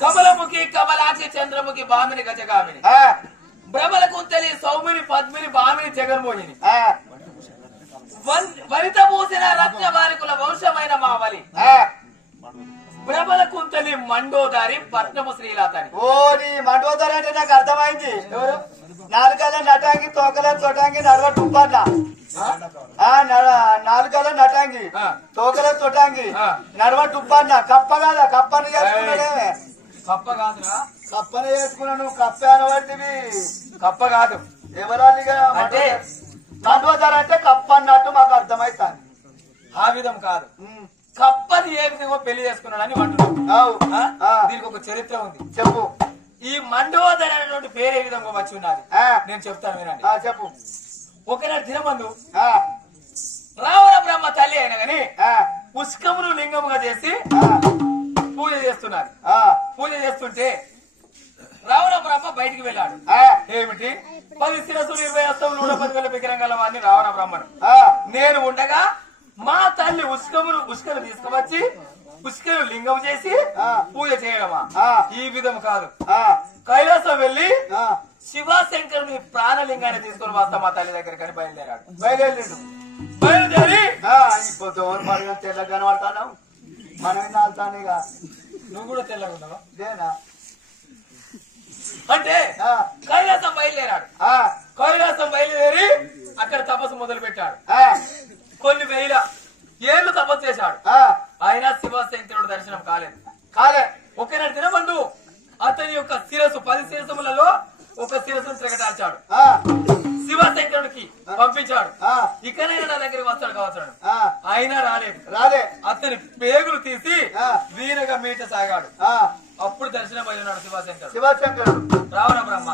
కమలముఖి కమలాక్షి చంద్రముఖి భామిని గజగామిని భ్రమల కుంతలి సౌమిని పద్మిని భామిని జగన్మోహిని వనిత పూసిన రత్న బాలికుల వంశమైన మావలి భ్రమల కుంతలి మండోదారి పట్నము శ్రీలాతని. ఓ నీ మండోదారి అంటే నాకు అర్థమైంది. ఎవరు నాలుగల నటాంగి తోకల తొటాంగి నడవ టుప్పన్న నాలుగల నటాంగి తోకల తొటాంగి నడవ టుప్పన్న కప్ప కాదా కప్పని చేసుకున్నాడే. కప్ప కాదురా కప్పని చేసుకున్నాను కప్ప అనబడివి కప్ప కాదు ఎవరాలిగా అంటే మండోదారి అంటే కప్ప అన్నట్టు మాకు అర్థమైతాను. ఆ విధం కాదు కప్పని ఏ విధంగా పెళ్లి చేసుకున్నాడని అంటున్నావు. దీనికి ఒక చరిత్ర ఉంది చెప్పు. ఈ మండోదరి అనేటువంటి పేరు ఏ విధంగా వచ్చి ఉన్నది నేను చెప్తాను వినండి. చెప్పు. ఒకనాడు దినమందు రావణ బ్రహ్మ తల్లి అయినా గాని పుష్కమును లింగముగా చేసి పూజ చేస్తున్నారు. పూజ చేస్తుంటే రావణ బ్రహ్మ బయటికి వెళ్ళాడు. ఏమిటి 10 శిరస్సులు 20 హస్తములు 110,000 విగ్రహాల వాడిని రావణ బ్రహ్మను నేను ఉండగా మా తల్లి ఉష్కను తీసుకువచ్చి ఉష్కను లింగం చేసి పూజ చేయడమా? ఈ విధం కాదు. కైలాసం వెళ్లి శివశంకరుని ప్రాణలింగాన్ని తీసుకొని వస్తా మా తల్లి దగ్గర కానీ బయలుదేరాడు. బయలుదేరి తెల్ల కనబడతాను మనం నాలుతానేగా. నువ్వు కూడా తెల్లగా ఉన్నావా? దేనా అంటే కైలాసం బయలుదేరాడు. కైలాసం బయలుదేరి అక్కడ తపస్సు మొదలు పెట్టాడు. కొన్ని వేల ఏళ్లు తపస్సు చేశాడు. అయినా శివశంకరుడు దర్శనం కాలే. ఒకనాడు దినమందు అతని యొక్క శిరస్సు 10 శిరస్సులలో ఒక శిరస్సును ప్రకటించాడు. శివశంకరుడికి పంపించాడు. ఇకనైనా నా దగ్గరికి వస్తాడు కావచ్చు. అయినా రాలే. అతని పేగులు తీసి వీరగా మీట సాగాడు. అప్పుడు దర్శనం అయినాడు శివశంకరుడు. రావణ బ్రహ్మ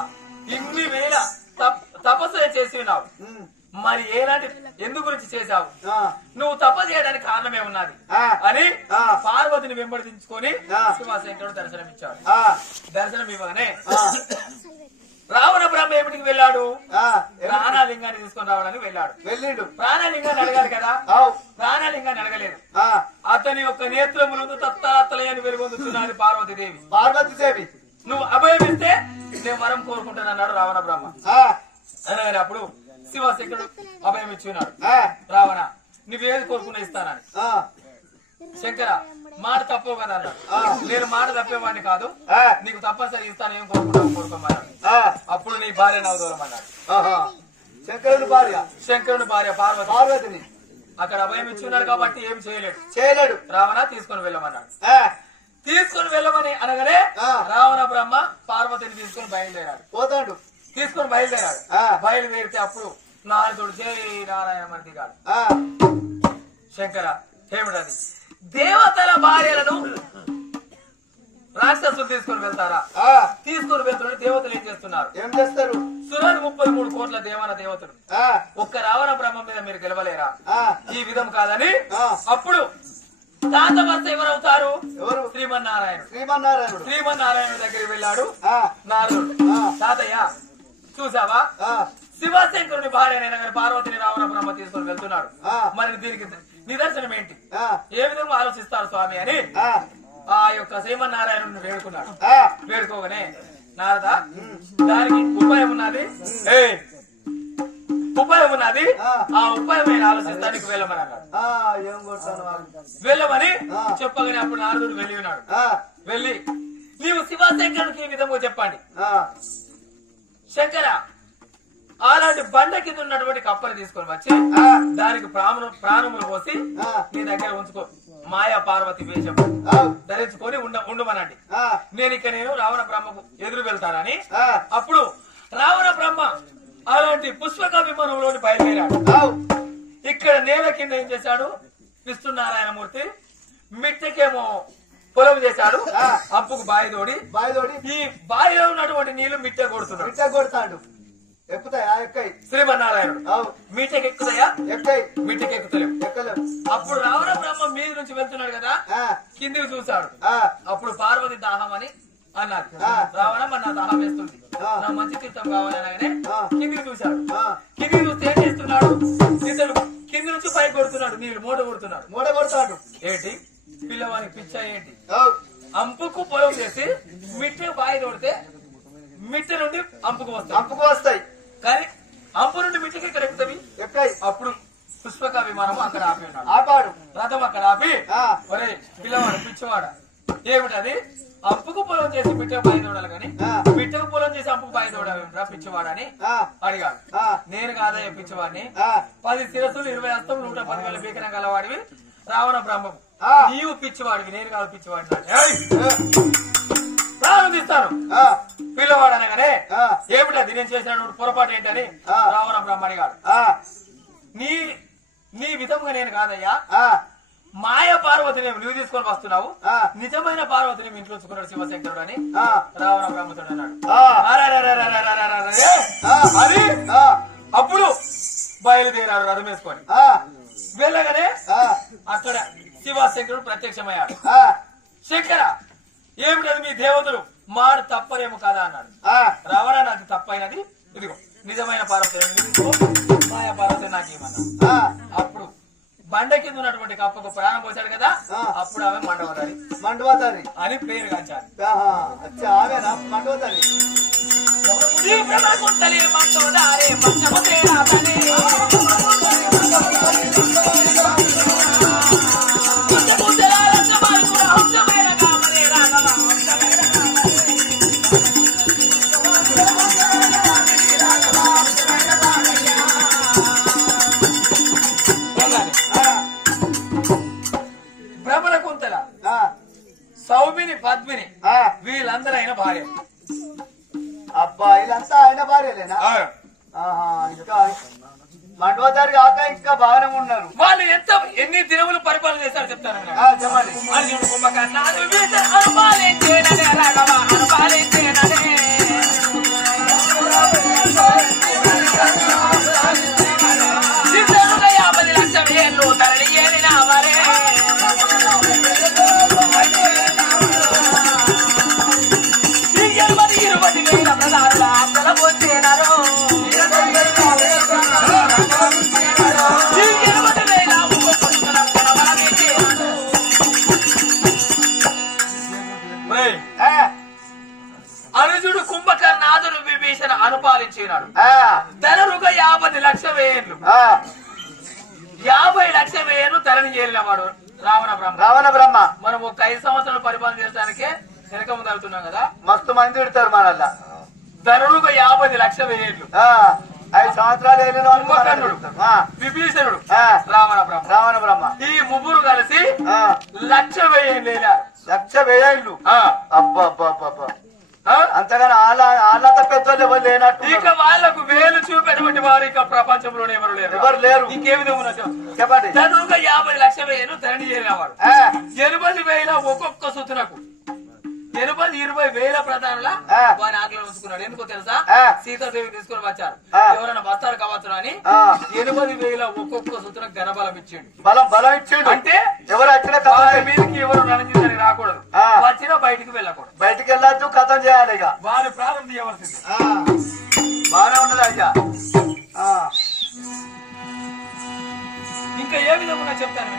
ఇన్ని వేల తపస్సు చేసి ఉన్నావు, మరి ఏలాంటి ఎందు గురించి చేశావు? నువ్వు తపస్సు చేయడానికి కారణమే ఉన్నది అని పార్వతిని వెంబడించుకొని శివశంకరుడు దర్శనం ఇచ్చాడు. దర్శనం ఇవ్వగానే రావణ బ్రహ్మ ఏమిటికి వెళ్ళాడు? ప్రాణలింగాన్ని తీసుకొని రావడానికి వెళ్ళాడు. ప్రాణలింగాన్ని అడగాలి కదా, ప్రాణలింగాన్ని అడగలేదు. అతని యొక్క నేత్రములందు తత్తలయని వెలుగొందుతున్నది పార్వతీదేవి. నువ్వు అభయమిస్తే నేను వరం కోరుకుంటానన్నాడు రావణ బ్రహ్మ. అనగానే అప్పుడు శివశంకరుడు అభయం ఇచ్చి ఉన్నాడు. రావణ నువ్వేది కోరుకున్నా ఇస్తానని. శంకర మాట తప్పవు కదా అన్నాడు. నేను మాట తప్పేవాడిని కాదు, నీకు తప్పనిసరి ఇస్తాను, ఏం కోరుకుంటావు కోరుకోమన్నాడు. అప్పుడు నీ భార్య నవదూరం అన్నాడు. శంకరుడు భార్య పార్వతిని అక్కడ అభయం ఇచ్చి ఉన్నాడు కాబట్టి ఏం చేయలేడు. రావణ తీసుకొని వెళ్ళమన్నాడు. తీసుకొని వెళ్ళమని అనగానే రావణ బ్రహ్మ పార్వతిని తీసుకొని బయలుదేరాడు. బయలుదేరితే అప్పుడు నారదుడు జై నారాయణ మంది కాదు. శంకర ఏమిటది? దేవతల భార్యలను రాక్షసులు తీసుకొని వెళ్తారా? తీసుకొని వెళ్తున్న దేవతలు ఏం చేస్తారు? సురాలు 33 కోట్ల దేవతలు ఒక్క రావణ బ్రహ్మ మీద మీరు గెలవలేరా? ఈ విధం కాదని అప్పుడు తాత భర్త ఎవరవుతారు? శ్రీమన్నారాయణుడు దగ్గరికి వెళ్ళాడు నారదుడు. తాతయ్య చూసావా, శివశంకరుని భార్య పార్వతిని రావణ బ్రహ్మ తీసుకొని వెళ్తున్నాడు, మరి దీనికి నిదర్శనం ఏంటి? ఏ విధంగా ఆలోచిస్తారు స్వామి అని ఆ యొక్క శ్రీమన్నారాయణుడిని వేడుకోగానే నారద దానికి ఉపాయం ఉన్నది, ఆ ఉపాయం నేను ఆలోచిస్తానికి వెళ్ళమని అన్నాడు. వెళ్ళమని చెప్పగానే అప్పుడు నారదుడు వెళ్ళి ఉన్నాడు. వెళ్ళి నీవు శివశంకరునికి ఈ విధంగా చెప్పండి, శంకర అలాంటి బండ కింద ఉన్నటువంటి కప్పని తీసుకొని వచ్చి దానికి ప్రాణములు పోసి నీ దగ్గర ఉంచుకో, మాయా పార్వతి వేషం ధరించుకొని ఉండమనండి. నేను రావణ బ్రహ్మకు ఎదురు వెళ్తానని అప్పుడు రావణ బ్రహ్మ అలాంటి పుష్పక విమానంలోని బయలుదేరాడు. ఇక్కడ నేల కింద ఏం చేశాడు? విష్ణునారాయణమూర్తి మిట్టకేమో పొలం చేశాడు. అప్పుకు బాయి తోడి ఈ బావిలో ఉన్నటువంటి నీళ్లు మిట్ట కొడుతున్నాడు. ఎక్కుతాయా? ఎక్కై. శ్రీమన్నారాయణుడు మీటకి ఎక్కుతాయా? ఎక్కై. మీటకి ఎక్కుతలేవు. ఎక్కలేవు. అప్పుడు రావణ బ్రహ్మ మీద నుంచి వెళ్తున్నాడు కదా, కిందికి చూశాడు. అప్పుడు పార్వతి దాహం అని అన్నారు. రావణమ్మ నా దాహం వేస్తుంది, నా మంచి తీర్థం కావాలనగానే కిందికి చూశాడు. కిందికి చూస్తే ఏం చేస్తున్నాడు? ఇతడు కింది నుంచి పై కొడుతున్నాడు, నీళ్ళు మూట కొడుతున్నాడు. ఏంటి పిల్లవానికి పిచ్చ ఏంటి? అంపుకు పొలం చేసి మిట్టె బాయి తోడితే మిట్టె నుండి అంపుకు వస్తాయి. కానీ అంపు నుండి మిట్టెకి ఇక్కడ ఎక్కుతాయి. అప్పుడు పుష్పక విమానం అక్కడ ఆపాడు. రథం అక్కడ ఆపి, ఒరే పిల్లవాడు పిచ్చివాడ, ఏమిటది? అంపుకు పొలం చేసి మిట్టెకు బాయి తోడాలి కానీ మిట్టెకు పొలం చేసి అంపుకు బాయి తోడాలి పిచ్చివాడని అడిగాడు. నేను కాదయ్య పిచ్చివాడిని, 10 శిరస్సులు 20 హస్తం 110,000 భీకరం గలవాడివి రావణ బ్రహ్మం. నీవు పిచ్చివాడివి, నేను కాదు పిచ్చివాడిని. ప్రారంభిస్తాను పిల్లవాడు అనగానే ఏమిటది నేను చేసిన పొరపాటు ఏంటని రావణ బ్రహ్మ అడిగాడు. నీ విధంగా నేను కాదయ్యా, మాయ పార్వతిని నువ్వు తీసుకొని వస్తున్నావు, నిజమైన పార్వతిని ఇంట్లో ఉంచుకున్నాడు శివశంకరుడు అని రావణ బ్రహ్మతుడు అన్నాడు. అది అప్పుడు బయలుదేరాడు రథం వేసుకొని. వెళ్ళగానే అక్కడ శివశంకరుడు ప్రత్యక్షమయ్యాడు. శంకర ఏమిటది మీ దేవతలు మాట తప్పరేమో కదా అన్నాడు. రావణ నాది తప్పైనది, ఇదిగో నిజమైన పార్వతి మాయ పార్వతి నాకేమన్నా. అప్పుడు బండ కింద ఉన్నటువంటి కప్పకు ప్రాణం పోశాడు కదా, అప్పుడు ఆమె మండవదారి అని పేరు కాంచారు. మండవదారి సౌమిని పద్మిని వీళ్ళందరూ ఆయన భార్య. అబ్బా వీళ్ళంతా ఆయన భార్యలేనా? ఇంకా మండవదారి కాక ఇంకా బాగానే ఉన్నారు. వాళ్ళు ఎన్ని దినములు పరిపాలన చేశారు చెప్తాను. చెప్పండి. అనుజుడు కుంభకర్ణాదుడు విభీషణ అనుపాలించినాడు. ధనరుగా 50 లక్షల వేలు 50 లక్షల వేలు ధరని చేరినవాడు రావణ బ్రహ్మ. మనం ఒక 5 సంవత్సరాలు పరిపాలన చేయడానికే వెనక ముందు అవుతున్నాం కదా, మస్తు మంది పెడతారు మనల్లా. ధనరుగా 50 లక్షల వేలు 5 సంవత్సరాలు కుంభకర్ణుడు విభీషణుడు రావణ బ్రహ్మ ఈ ముగ్గురు కలిసి 1,00,000 లేనారు. 1,00,000 అబ్బా అంతగానే ఆళ్ళంతా పెద్దోళ్ళు ఎవరు లేనట్టు. ఇక వాళ్ళకు వేలు చూపెటువంటి వారు ఇక ప్రపంచంలోనే ఎవరు లేరు. ఇంకే విధంగా చెప్పండి. ధనువుగా 50 లక్షల వేలు ధరణి చేరినవాడు. 80,000 ఒక్కొక్క సుతునకు 80,000 ప్రధానుల వారి ఆకలిని ఉంచుకున్నాడు. ఎందుకో తెలుసా? సీతాదేవి తీసుకుని వచ్చారు, ఎవరైనా వస్తారు కావచ్చు అని 80,000 ఒక్కొక్క సుతునకు ఘనబలం ఇచ్చిండు. బలం ఇచ్చిండు అంటే ఎవరు వచ్చిన మీదకి ఎవరు రణజిందని రాకూడదు, వచ్చినా బయటికి వెళ్ళకూడదు. బయటికి వెళ్ళొచ్చు, కథం చేయాలి. ఇక వారి ప్రారంభం చేయవలసింది. బాగానే ఉన్నది అయ్యా. ఇంకా ఏ విధంగా చెప్తాను.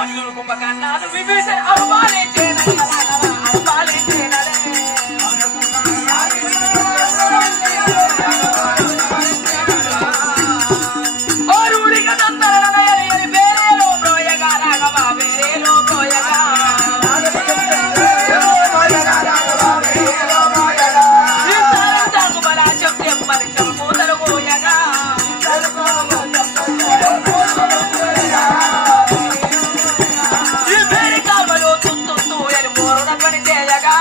అర్జునుడు కుంభకర్ణాలు విభీషణ అనుపాలించేనడే. అరుడిగా నందనయని వేరేలో ప్రోయగా రాఘవ వేరేలో ప్రోయగా బలా చెప్తే మరి చెంపూతలు పోయగా ఈ వేడి కాల్వలో తుంతుంటూ ఎని మోరున పని చేయగా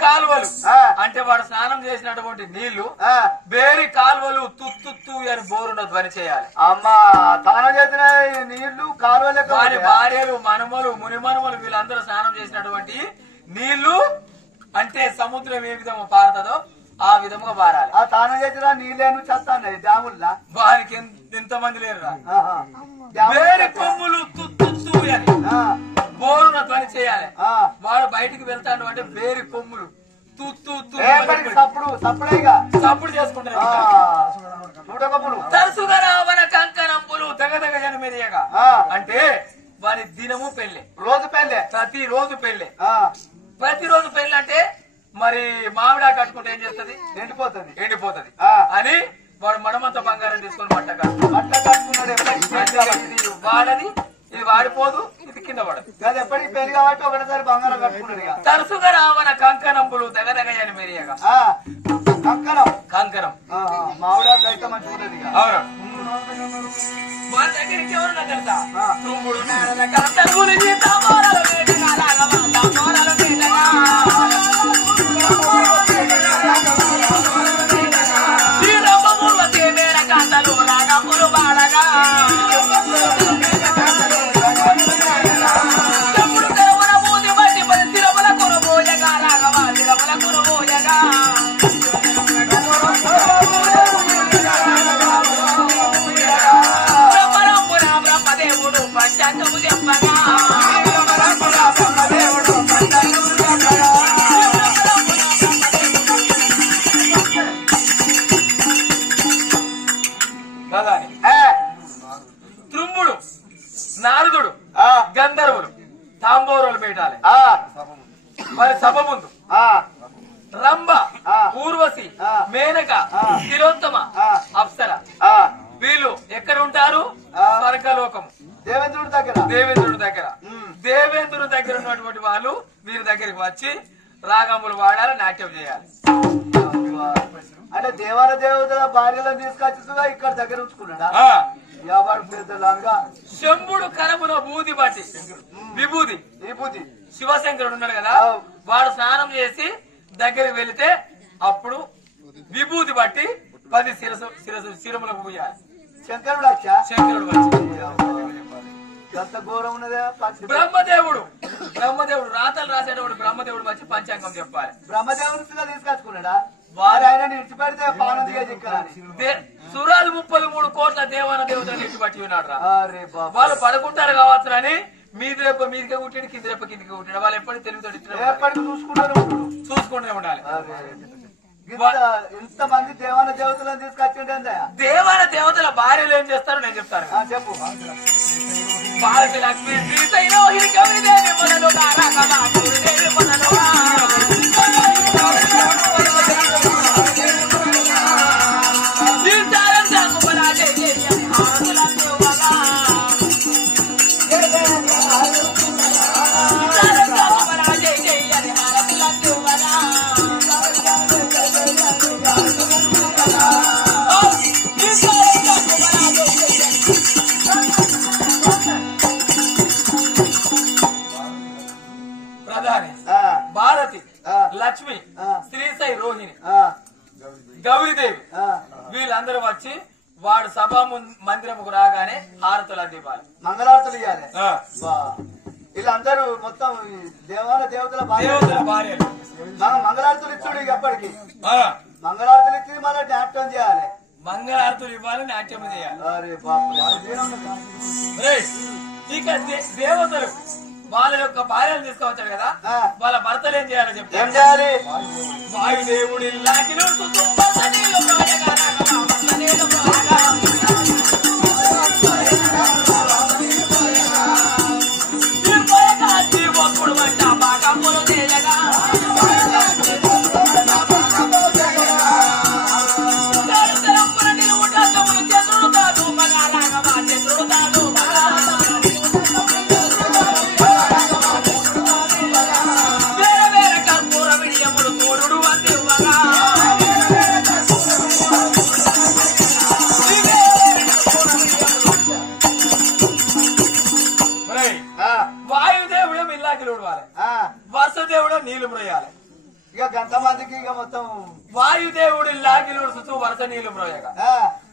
కాలువలు అంటే వాడు స్నానం చేసినటువంటి నీళ్లు బేరి కాలువలు తుత్తు అని బోరున ధ్వని చేయాలి. అమ్మా స్నానం చేసిన నీళ్లు కాలువలే వారి భార్యలు మనమలు మునిమనుమలు వీళ్ళందరూ స్నానం చేసినటువంటి నీళ్లు అంటే సముద్రం ఏ విధంగా పారుతుందో ఆ విధముగా పారాలి. ఆ స్నానం చేసిన నీళ్ళేను చేస్తాయి డ్యాముల్లా వారికి ఎంతమంది లేరురా. వేరే కొమ్ములు తుత్తు అని బోరున ధ్వని చేయాలి. వాడు బయటికి వెళ్తాడు అంటే వేరే కొమ్ములు సప్పుడు చేసుకుంటారు. తరచుగా రావణ కంకణంపులు దగదగ జనమెరియగా అంటే వారి దినము పెళ్లి, రోజు పెళ్లి, ప్రతిరోజు పెళ్లి. ప్రతిరోజు పెళ్లి అంటే మరి మామిడా కట్టుకుంటే ఏం చేస్తుంది? ఎండిపోతుంది అని వాడు మనమంతా బంగారం తీసుకొని మట్ట కట్టుకున్నాడు. వాడది ఇది వాడిపోదు, ఇది కింద పడదు. ఎప్పటికి పెళ్లి కాబట్టి ఒకటిసారి బంగారం కట్టుకున్నాడు. తరచుగా రావణ కంకణంపులు దగదగయని మెరియగా కంకణం మామిడా అయితే మంచిగా ఉండదు. అవును, వాళ్ళ దగ్గరికి ఎవరన్నా తెలుసా? తుంగుడు త్రుంబుడు నారదుడు గంధర్వులు తాంబూరాలు పెట్టాలి. మరి సభ ముందు రంభ, ఊర్వశి, మేనక, తిలోత్తమ, అప్సర వీళ్ళు ఎక్కడ ఉంటారు? స్వర్గలోకము, దేవేంద్రుడి దగ్గర. దేవేంద్రుడి దగ్గర ఉన్నటువంటి వాళ్ళు వీరి దగ్గరికి వచ్చి రాగములు వాడాలి, నాట్యం చేయాలి. అంటే దేవాల దేవతల భార్యలను తీసుకొచ్చుగా ఇక్కడ దగ్గర ఉంచుకున్నాడా? శంభుడు కరమున బూది బట్టి విభూది శివశంకరుడు ఉన్నాడు కదా, వాడు స్నానం చేసి దగ్గరికి వెళితే అప్పుడు విభూతి బట్టి 10 శిరములకు పూయాలి. శంకరుడు బ్రహ్మదేవుడు రాతలు రాసేటప్పుడు బ్రహ్మదేవుడు వచ్చి పంచాంగం చెప్పాలి. బ్రహ్మదేవుడు తీసుకొచ్చుకున్నాడా? వారు ఆయన ఇచ్చిపెడితే పానందిగా చిక్కాలి. సురాలు 33 కోట్ల దేవాన దేవతలను ఇచ్చిపట్టి ఉన్నాడు రా. వాళ్ళు పడుకుంటారు కావచ్చు అని మీది రేపు మీదికే కుట్టాడు, కింది రేపు కిందికి కుట్టాడు. వాళ్ళు ఎప్పటికీ తెలుగుతాడు చూసుకుంటూనే ఉండాలి. ఇంతమంది దేవాన దేవతలను తీసుకొచ్చిండే దేవాన దేవతల భార్యలు ఏం చేస్తారో నేను చెప్తాను. చెప్పు. భారతి లక్ష్మి శ్రీశైలో గౌరీదేవి మొదలు దేవి మొదలు భారతి, లక్ష్మి, శ్రీశై రోహిణి, గౌరీదేవి వీళ్ళందరూ వచ్చి వాడు సభా మందిరముకు రాగానే హారతులు అందివ్వాలి, మంగళారతులు ఇవ్వాలి. వీళ్ళందరూ మొత్తం దేవాల దేవతల భార్యలు మంగళారతులు ఇచ్చుడు. ఎప్పటికి మంగళారతులు ఇచ్చి మళ్ళీ నాట్యం చేయాలి. మంగళారతులు ఇవ్వాలి, నాట్యం చేయాలి. ఇక దేవతలు వాళ్ళ యొక్క భార్యలు తీసుకొచ్చారు కదా, వాళ్ళ భర్తలు ఏం చేయాలో చెప్తే ఏం చేయాలి? వాయుదేవుడి వసుదేవుడు నీళ్లు పోయాలి, ఇక గంతమందికి ఇక మొత్తం వాయుదేవుడి లాగిలుడు చుట్టూ వరుస నీళ్లు బ్రోయగా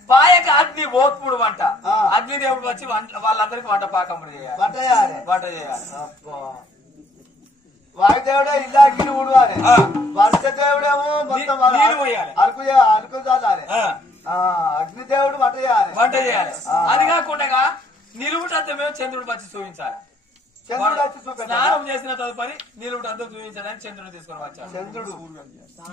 పాయక అగ్ని ఓత్పుడు వంట అగ్నిదేవుడు వచ్చి వాళ్ళందరికీ వంట పాకములు చేయాలి వంట చేయాలి వాయుదేవుడే ఇల్లాగిలు ఊడవాలి వర్ష దేవుడేమో మొత్తం అలుకు చాలాలి అగ్నిదేవుడు వంట చేయాలి అది కాకుండా నిలువుటంతా మేము చంద్రుడు వచ్చి చూపించాలి స్నానం చేసిన తదుపరి నిలువుటంతా చూపించడానికి చంద్రుడు తీసుకొని వచ్చాడు చంద్రుడు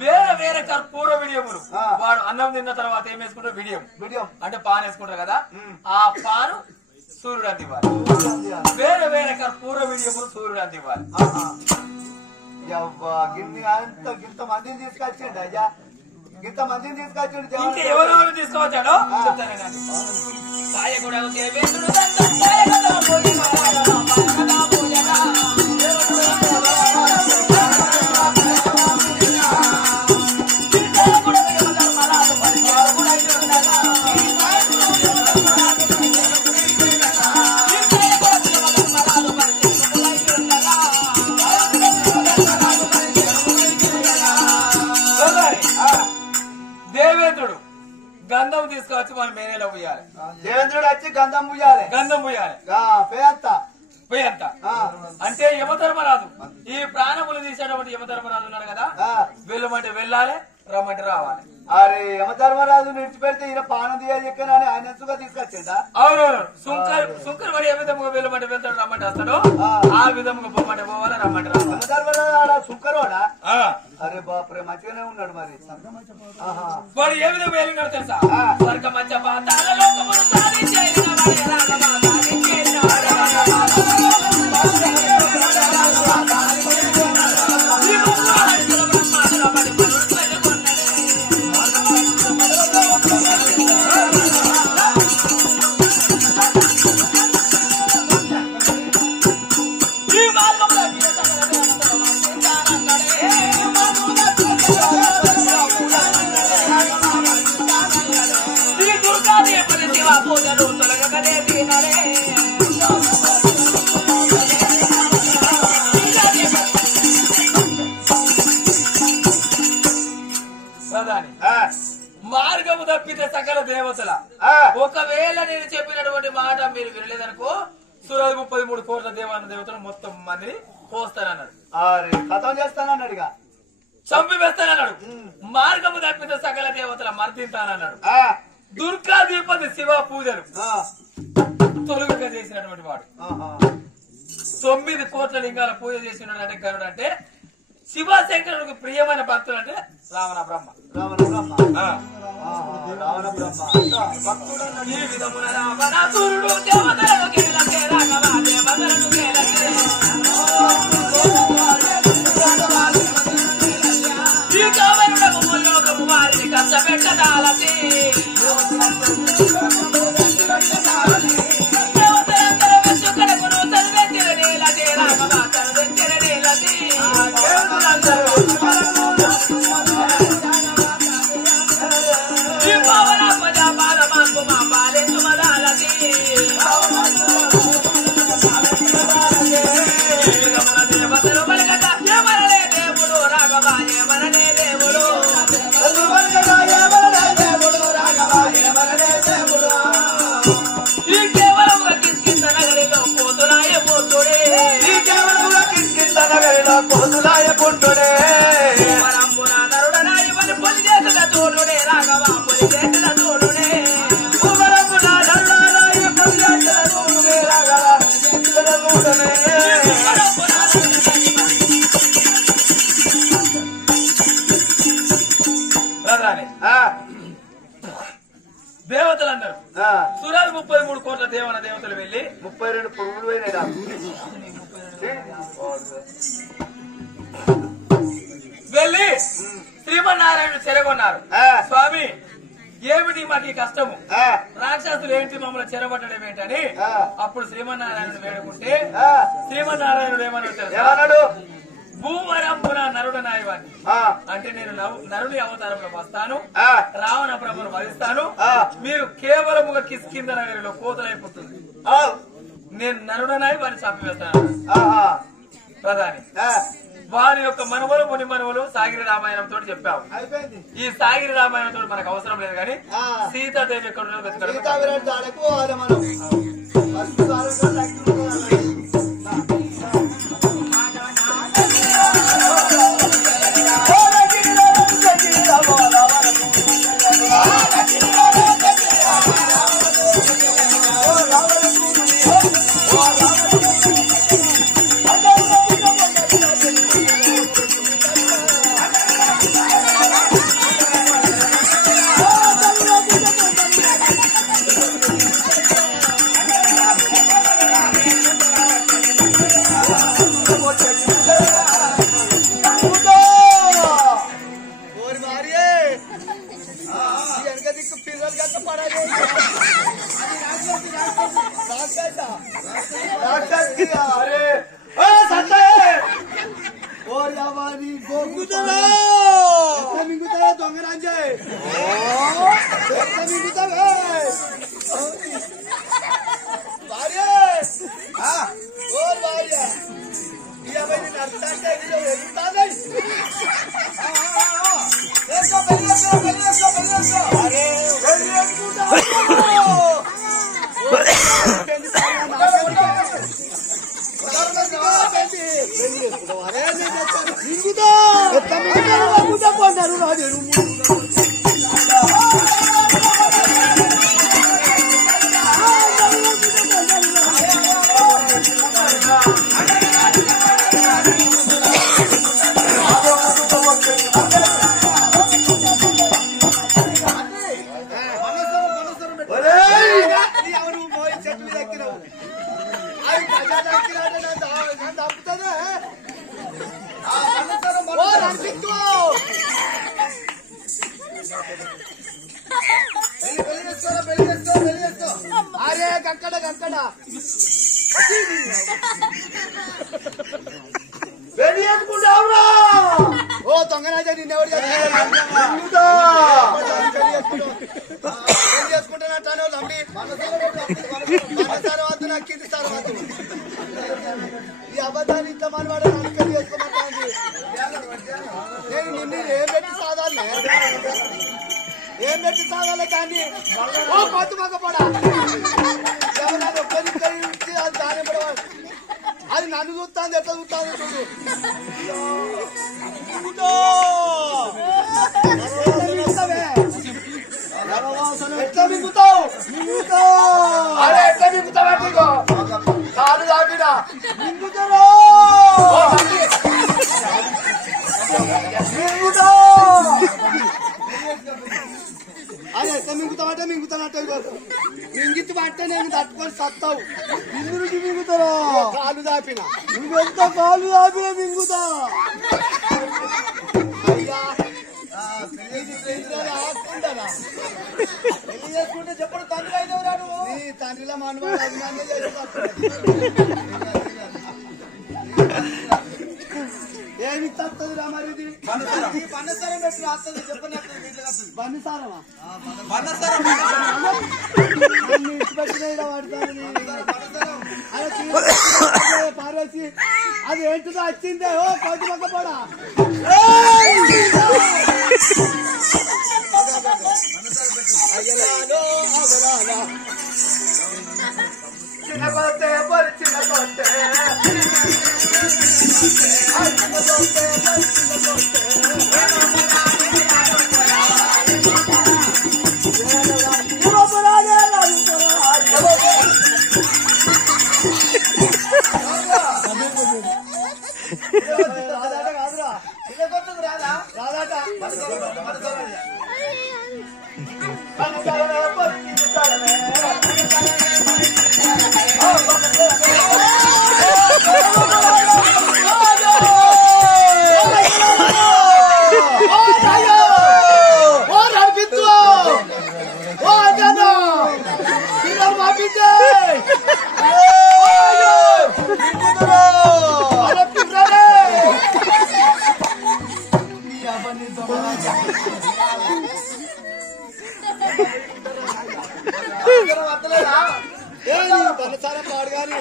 వేరే వేరే కర్పూర విడియములు వాడు అన్నం తిన్న తర్వాత ఏం వేసుకుంటారు విడియం అంటే పాన్ వేసుకుంటారు కదా ఆ పాను సూర్యుడు అందివ్వాలి వేరే వేరే కర్పూర విడియములు సూర్యుడు అందివ్వాలి గింత మందిని తీసుకొచ్చిండు అయ్యా ఇంత మందిని తీసుకొచ్చిండు ఇంకా ఎవరెవరు తీసుకొచ్చాడో చెప్తాను కానీ సాయకుడు దేవేంద్రుడు గంధం తీసుకొచ్చి మన మేనేలో పోయాలి దేవేంద్రుడు వచ్చి గంధం పుయ్యాలి పోయంత అంటే యమధర్మరాజు ఈ ప్రాణములు తీసేటప్పుడు యమధర్మరాజు ఉన్నాడు కదా వెళ్ళమంటే వెళ్ళాలి రమ్మంటే రావాలి అరే యమధర్మరాజు విడిచిపెడితే ఈయన పానం తీయాలి ఎక్కడని ఆయన తీసుకొచ్చిందా అవునవును సుంకర్ వాడు ఏ విధముగా వెళ్ళమంటే వెళ్తాడు రమ్మంటే వస్తాడు ఆ విధముగా పోమంటే పోవాలి రమ్మంటే రావాలి యమధర్మరాజు సుంకరోడా అరే బాపురే మంచిగానే ఉన్నాడు మరి వాడు ఏ విధంగా వెళ్ళినాడు తెలుసా స్వర్గ మధ్య పాతాళ లోకములు మార్గము తప్పితే సకల దేవతల ఒకవేళ నేను చెప్పినటువంటి మాట మీరు వినలేదనుకో సురది 33 కోట్ల దేవతలు మొత్తం మందిని పోస్తానన్నాడు కథం చేస్తానన్నాడు చంపి వేస్తానన్నాడు మార్గము తప్పితే సకల దేవతల మర్దింతానన్నాడు దుర్గాధిపతి శివ పూజలు తొలుగుగా చేసినటువంటి వాడు 9 కోట్ల లింగాల పూజ చేసినాడు అంటే గరుడు అంటే శివశంకరుడికి ప్రియమైన భక్తులు అంటే రావణ బ్రహ్మ ఈ విధమున రావణాసురుడు దేవతలను గెలకే రాఘవ దేవతలను గెలకే ఈ కావరుడకు ముల్లోకము వారిని కష్టపెట్టదాలసి దేవతలందరూ వెచ్చుకడకును తల్వెత్తిన నీలది రాఘవ తల్వెత్తిన నీలది దేవతలు బలగట ఏమనలే దేవుడు రాఘవ ఏమనలే దేవుడు ఈ కేవలం కిష్కింద నగరిలో పోతులాయ పోతుడే పరంపుర నరుడనాయి వని పొలి చేసిన తోడుడే రాఘవ పొలి చేసిన తోడుడే దేవతలందరూ సురాలు 33 కోట్ల దేవతలు వెళ్ళి 32 పురుగులు వెళ్ళి శ్రీమన్నారాయణుడు చెరగొన్నారు స్వామి ఏమిటి మాకు ఈ కష్టము రాక్షసులు ఏంటి మమ్మల్ని చెరబట్టడం ఏంటని అప్పుడు శ్రీమన్నారాయణుడు వేడుకుంటే శ్రీమన్నారాయణుడు ఏమన్నాడు భూవరంపున నరుడ నాయవాన్ని అంటే నేను నరుని అవతారంలో వస్తాను రావణ బ్రహ్మను వధిస్తాను మీరు కేవలముగా కిష్కింద నగరిలో కోతలైపోతుంది నేను నరుడనాయి వారిని చంపివేస్తాను ప్రధాని వారి యొక్క మనవలు ముని మనవలు సాగిరి రామాయణం తోటి చెప్పావు. ఈ సాగిరి రామాయణం తోటి మనకు అవసరం లేదు కానీ సీతాదేవి ఎక్కడ ఉన్నదో వెతకడం. ఈ అబద్ధాన్ని ఇంత మనవాడు అనుకరి చేసుకోమంటాను. నేను నిన్ను ఏం పెట్టి సాగాలి కానీ ఓ పత్తు మగపడా ఎవరైనా ఒక్కరికి అది దాని పడవాలి. అది నన్ను చూస్తాను ఎట్లా చూస్తాను చూడు. ఎట్లా మింగుతావు అరే ఎట్లా మింగుతావు కాలు దాటినా మింగుతావు అది ఎట్లా మింగుతావంటే మింగుతానంటే మింగితు అంటే నేను తట్టుకొని సత్తావు. ఇందుకు మింగుతారా కాలు దాపిన నువ్వెంత కాలు దాపినా మింగుతా. అయ్యా పెళ్లి చేసుకుంటే చెప్పడు తండ్రి అయినవరా నువ్వు. నీ తండ్రిలో మనవాడు అభిమానం ఏమి తప్పదు రా మరి ఇది పన్నసారం పెట్టి రాస్తుంది చెప్పనట్టు బన్నసారమా పార్వతి అది ఏంటిదో వచ్చిందే ఓ పది పక్క పోడా చిన్న కొట్టే బరి చిన్న కొట్టే బలసారం పాడు కానీ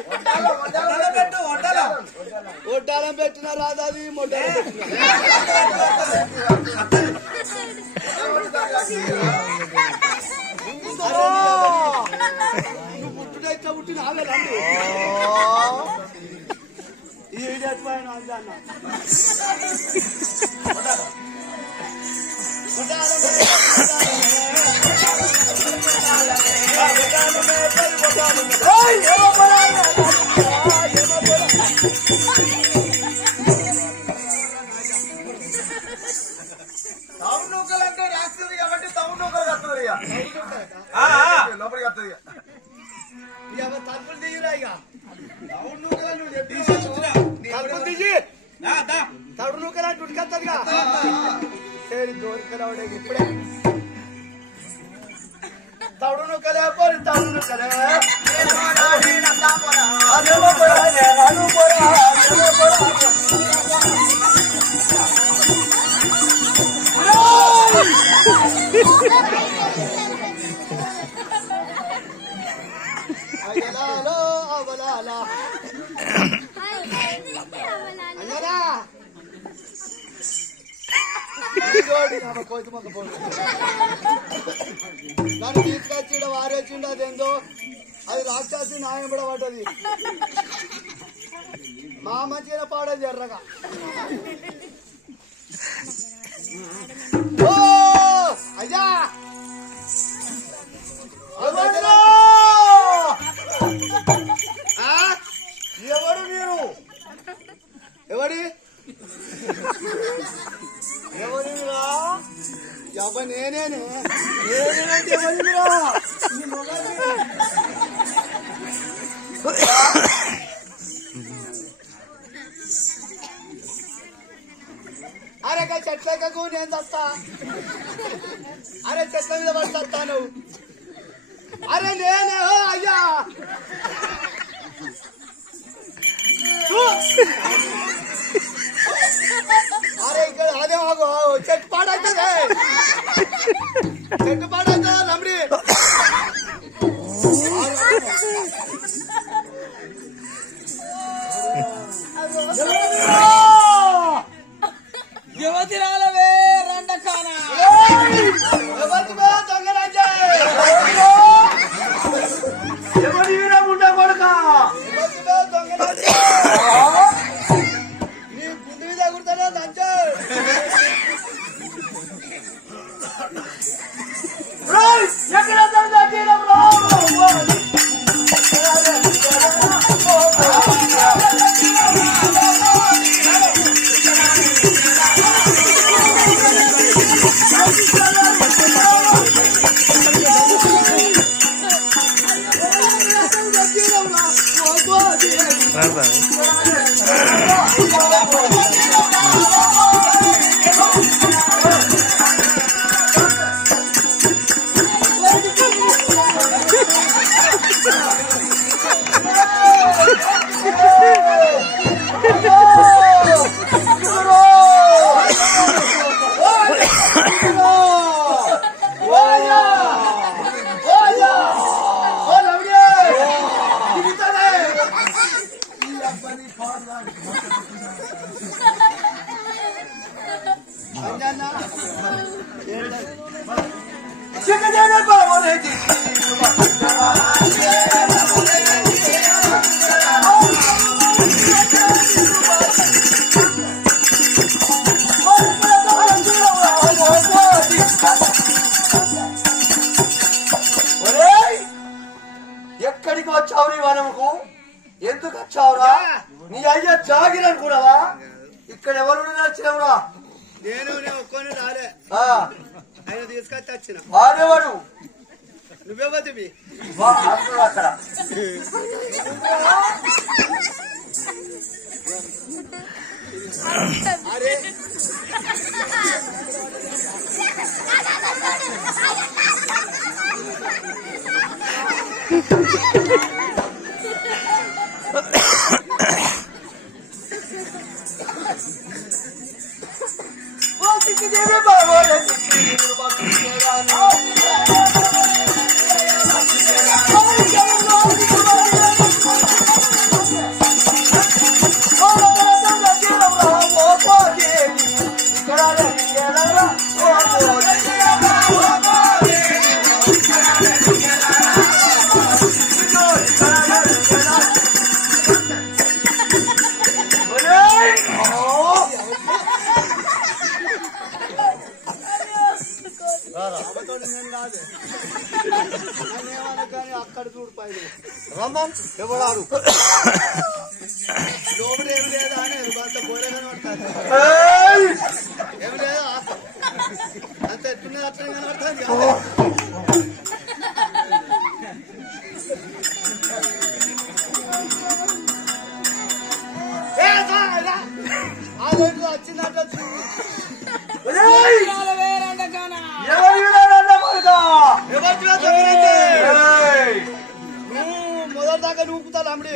ఒడ్డాలం పెట్టిన రాదాది మొడ్డాలం నువ్వు పుట్టుడు ఎట్లా పుట్టిన ఆవేలండి ఈడెట్లయినా అందన్న తౌడు నూకలు అంటే రాస్తుంది కాబట్టి తౌడు నూకలు కడుతుంది లోపలికి వస్తుంది తలుపులు దిగిరా ఇక తౌడు నూకలు నువ్వు చెప్పి తలుపులు దిగి తడుడు నూకలా టుడికెత్తదిగా సరే దోరికరావుడే ఇప్పుడే తౌడు నూకలే పోరు తౌడు నూకలే అయ్యలాలో అవలాలా అయ్యలా నన్ను తీసుకొచ్చి వారేసిండు అదేందో అది రాక్షసి న్యాయం కూడా పడ్డది మా మంచిగా పాడేది ఎర్రగా ఓ అయ్యా ఎవరు మీరు ఎవరి ఎవరిరా నేనేనే నేనేనంటే ఎవరిరా అరే చెట్లెక్కకు నేను చస్తా అరే చెట్ల మీద పడి చస్తాను అరే నేనే అయ్యా అరే ఇక్కడ అదే చెట్టు పాడైతుంది చెట్టు పాడైతుందా నమ్మి యువతి రాలవే రండకానా ఎవరి వీరముండ కొడుక నీ గుండు మీద కుడతానా నంచ ఎక్కడ ఎక్కడికి వచ్చావు నీ వనముకు ఎందుకు వచ్చావురా నీ అయ్యా జాగిరనుకున్నావా ఇక్కడ ఎవరు నచ్చినవురా నేను ఒక్కని రాలే ఆయన తీసుకొచ్చి వచ్చిన వాడేవాడు నువ్వెవతివి అక్కడ అరే బాబు అమ్మతోటి నేను కాదు నేనేమన్నా కానీ అక్కడ చూడు పైన రమ్మన్ ఎవడాడు లోపల ఏమి లేదా అని అంత బోరేగానే పడతాను ఏమి లేదా అంత ఎట్టున్నది అట్లా కనబడుతుంది వచ్చిందంటే మొదటి దాకా నూపుతాను అమ్మడి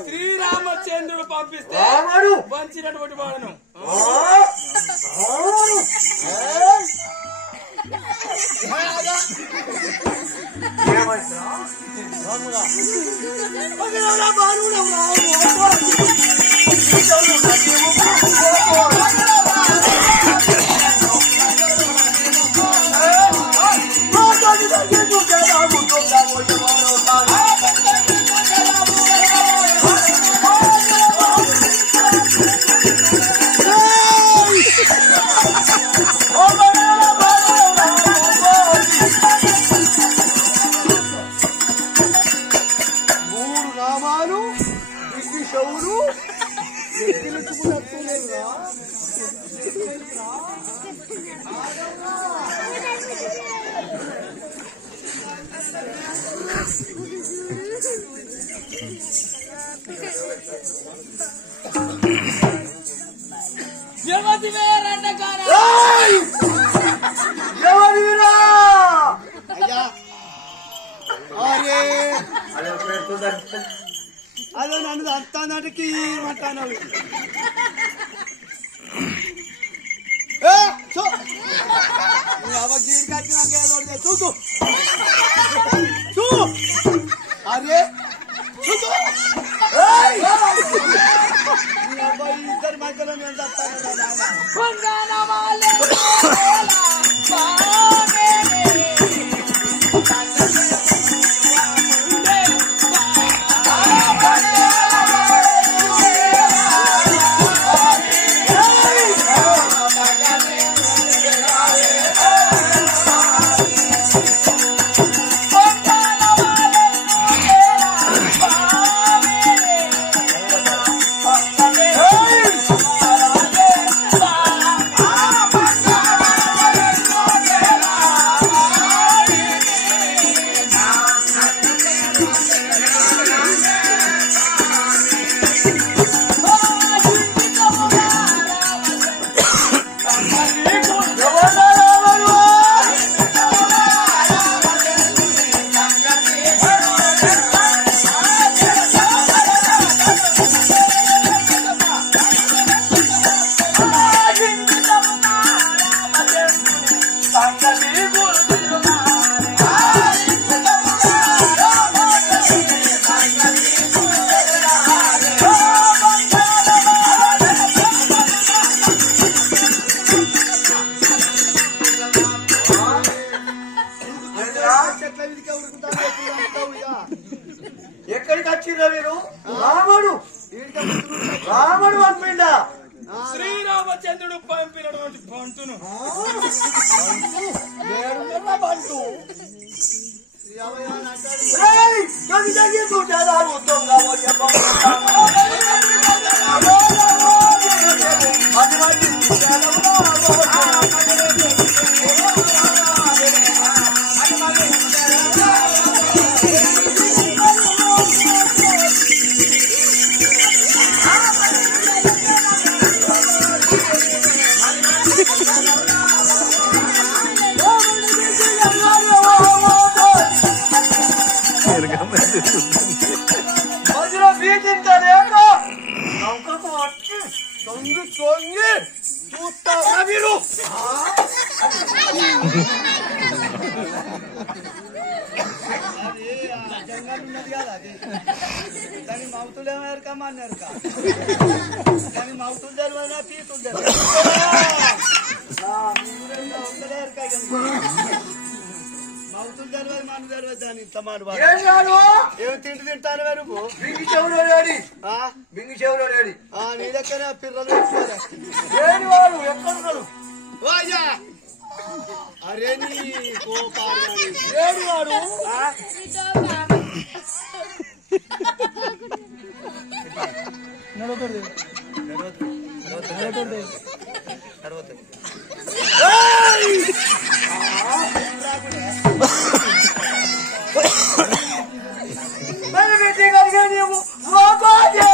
శ్రీరామచంద్రుడు పంపిస్తే వంచినటువంటి వాడను అదే నన్ను అంతానికి అంటాను గీడికి వచ్చినాక ఏదో చూసు చూ అరే చూసు ఇద్దరు మధ్యలో నేను చెప్తాను ఎక్కడికి వచ్చిర్రా మీరు? రాముడు రాముడు పంపిండా? శ్రీరామచంద్రుడు పంపినటువంటి బంటును బంటు తొంగి తొంగి చూస్తారా మీరు? జంగల్ ఉన్నది కదా అది, దాని మౌతులు ఏమన్నారు కమ్మన్నారు దాని మౌతులు తెలియదా పీతులు తెలియదు మౌతులు తెలియదు మన తెలియదు దాని ఇంత మాట ఏమి తిండి తింటాను నువ్వు? బింగి చెవులో లేడి బింగి చెవులో లేడి నీ దగ్గర పిల్లలు పెట్టుకోలే లేని వాడు ఎక్కడున్నాడు? అరే నీ లేడు వాడు మరి బిడ్డ కలిగే నీవు లోకోజే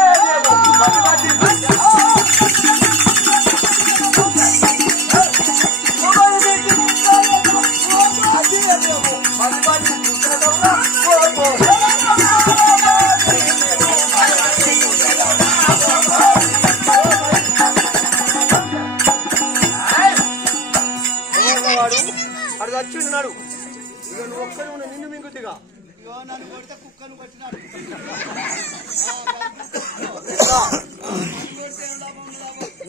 అడు వచ్చిన్నాడు. ఇక నువ్వు ఒక్కరు ఉన్న నిన్ను మింగుతిగా నన్ను కొడితే కుక్కను కొట్టినాడు.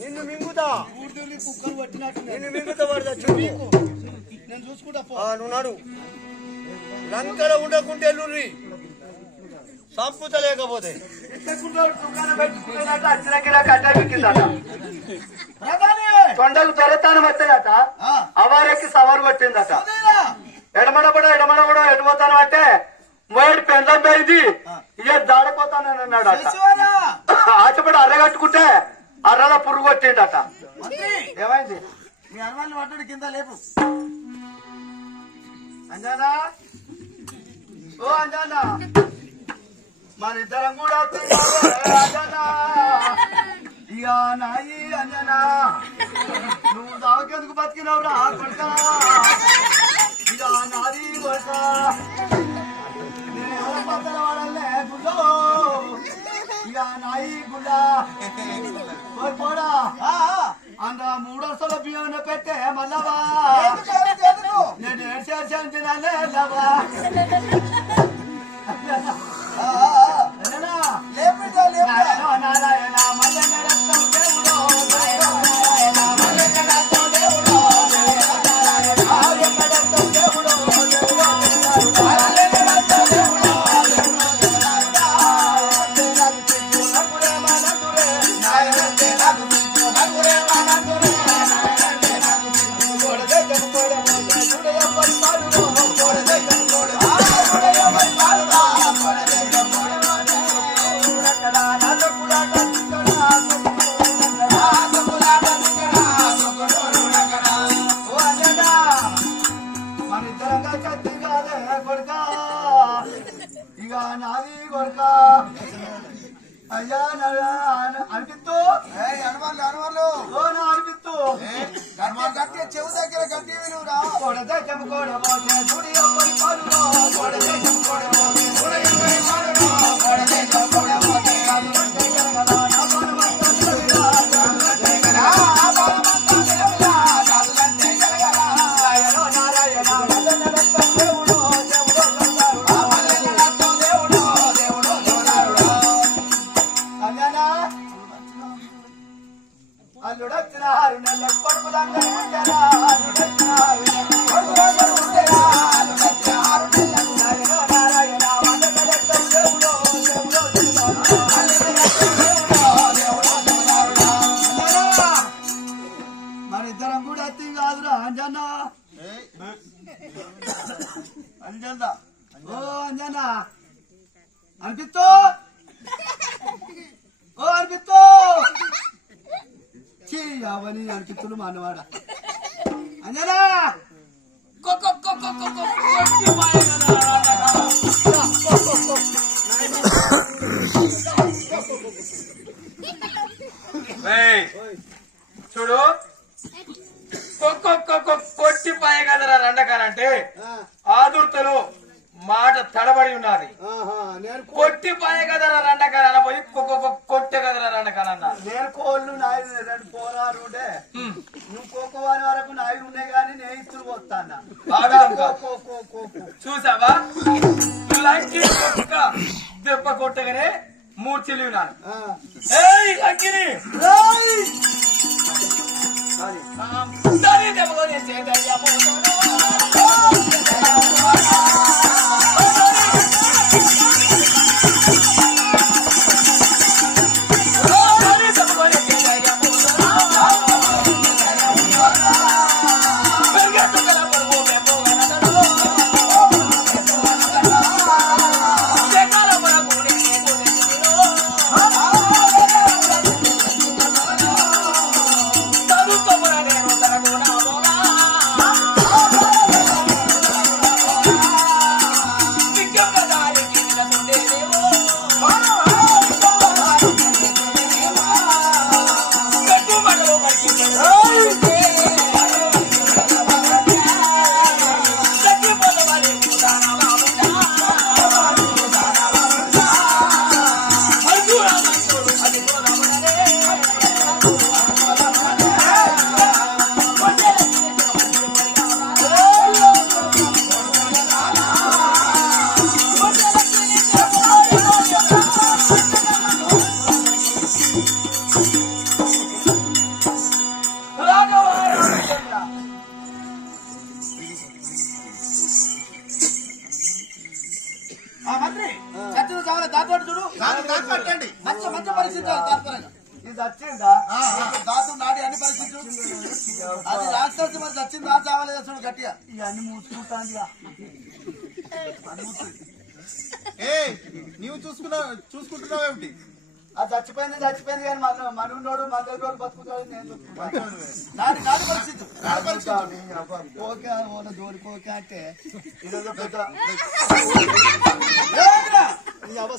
నిన్ను మింగుతా ఊర్దుని కుక్కను కొట్టినట్టు నిన్ను మింగుతా వాడు చచ్చి నేను చూసుకుంటా నువ్వు నాడు లంకల ఉండకుంటే ఎల్లుర్రి సంపుతలేకపోతే కొండలు తెరతాను వచ్చేదట అవారెక్కి సవారు పట్టిందట ఎడమడబడ ఎటుపోతాను అంటే మొదటి పెండం పోయింది ఇక దాడిపోతానని అన్నాడు అట ఆశపడి అర్రగట్టుకుంటే అర్రల పురుగు కొట్టిండట ఏమైంది మీ అనుమానం పట్టడు కింద లేపు అంజనా ఓ అంజనా మన ఇద్దరం కూడా అంజనా ఇక నాయి అంజనా నువ్వు దావకెందుకు బతికినవురా కొడతా ఇక నాది కొడతా నేను ఎవరు పక్కన వాడలే గుళ్ళో ఇక నాయి గుళ్ళ పోడా అంత 3 వరుసల బియ్యం పెట్టే మళ్ళవా నేను ఏడ్చేసాను తినాలే లవా నారాయణ మల్లె రక్తం దేవుడో ఇక నాది కొడుక అయ్యా అనిపిస్తూ అనుమానులు ఓ నా అనిపిస్తూ గట్టి చెవు దగ్గర గట్టి విలువరా కొడదే చెప్పుకోడబోతే గుడి ఒక్కరి పాలులో కొడదే చెప్పుకోడబోతే గుడి ఒక్కరి పాలులో కొడదే చెప్పుకోడబోతే అల్లుడొచ్చినారు నెల కొడుకులందరూ ఉండరా అల్లుడొచ్చినారు కొడుకులందరూ ఉండరా అల్లుడొచ్చినారు నారాయణ నారాయణ వందలెత్తం దేవుడో దేవుడో మరిద్దరం కూడా అత్తి కాదురా అంజన్న అంజన్న ఓ అంజన్న అనిపిస్తూ ఓ అనిపిస్తూ అవని అనిపిస్తులు మానవాడ అంజనా చూడు కొట్టి పాయ కదరా రండకాలంటే ఆదుర్తలో మాట తడబడి ఉన్నది కొట్టి పాయ కదరా రండకాలన్న పోయి కొట్టె కదరా రండకాలన్నా నేను కోళ్ళు నాయుడు 2 పోరాలు ఉంటే నువ్వు కోకోవాని వరకు నాయుడు ఉన్నాయి కానీ నేను ఇత్తులు పోతాన్నా బాగా చూసావా లంకి దెబ్బ కొట్టగానే 3 చెల్లినాను లంకిని దెబ్బ చేదయ్యా మంత్రి చచ్చిన చావలే దాతో చూడు పట్టండి మంచి మంచి పరిస్థితులు తాత్పర్యంగా ఇది వచ్చిందా దాతు నాడి అన్ని పరిస్థితులు అది రాక్షసి మరి చచ్చింది రా చావలేదు చూడు గట్టిగా ఇవన్నీ మూసుకుంటాందిగా నీవు చూసుకుంటున్నావు ఏమిటి అది చచ్చిపోయింది కానీ మనోడు మందోడు బతుకుతాడు నేను నాడి నాడి పరిస్థితి పోక ఓన జోడి పోక అంటే ఈరోజు పెద్ద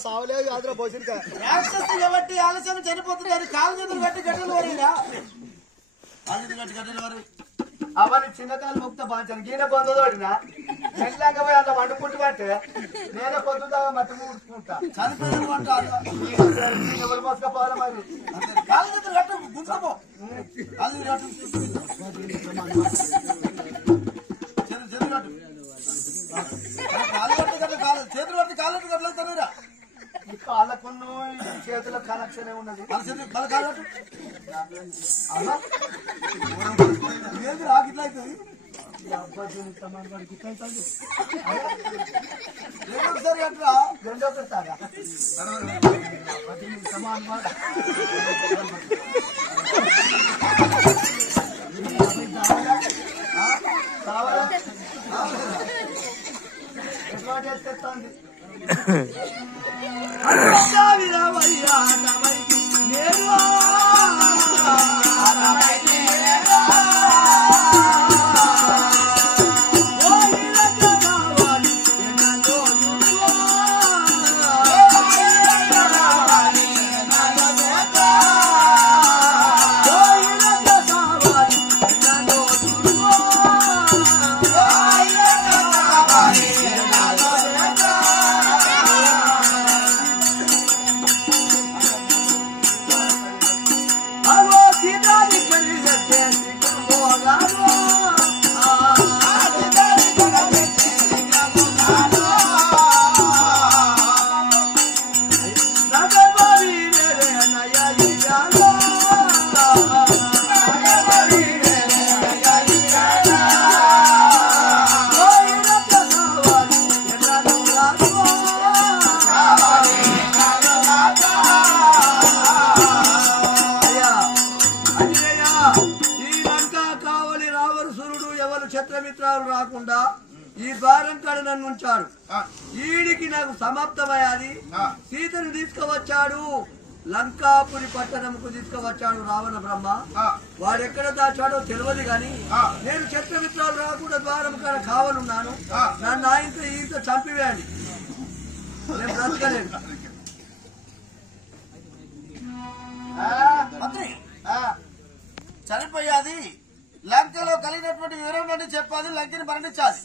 సావలేదు ఆదర పోసిన రాక్షసి కాబట్టి ఆలస్యం చనిపోతుంది అది కాలు చేతులు కట్టి గడ్డలు వరిగా కాలు చేతులు కట్టి గడ్డలు వరి అవన్నీ చిన్నకాలు ముక్త బాంచాను గీన పొందదోడినా మెల్లంగా పోయి అంత వండుకుంటూ అంటే నేనే పొద్దుదా మట్టి ఊడుకుంటా చనిపోయిన వంట ఎవరు మోసుకపోవాలి మరి కాలు చేతులు కట్టు గుంజుకోపో కాలు చేతులు కట్టు కాలు కట్టు కట్టు కాలు చేతులు కట్టి కాలు కట్టు కట్టలేదు తనరా ఈ కాళ్ళకున్ను చేతుల కనెక్షన్ ఉన్నది కాలు కట్టు ఏంది రాకి ఇట్లా అవుతుంది రెండోసారి కట్టరా రెండోసారి తాగా ఎట్లా చేస్తుంది ఛత్రమిత్రాలు రాకుండా ఈ ద్వారం కాడ నన్ను ఉంచాడు ఈడికి నాకు సమాప్తమయ్యాది సీతను తీసుకువచ్చాడు లంకాపురి పట్టణంకు తీసుకువచ్చాడు రావణ బ్రహ్మ వాడెక్కడ దాచాడో తెలియదు గాని నేను ఛత్రమిత్రాలు రాకుండా ద్వారం కాడ కావాలన్నాను నన్ను ఆయనతో ఈతో చంపివేయండి నేను బ్రతకలేను చనిపోయాది లంకలో కలిగినటువంటి వివరం నుండి చెప్పాలి లంకని మరణించాలి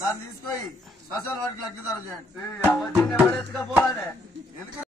దాన్ని తీసుకొని శ్మశాన వాడికి లగ్గిదారు చేయండి ఎవరెత్తుకపోవాలే ఎందుకు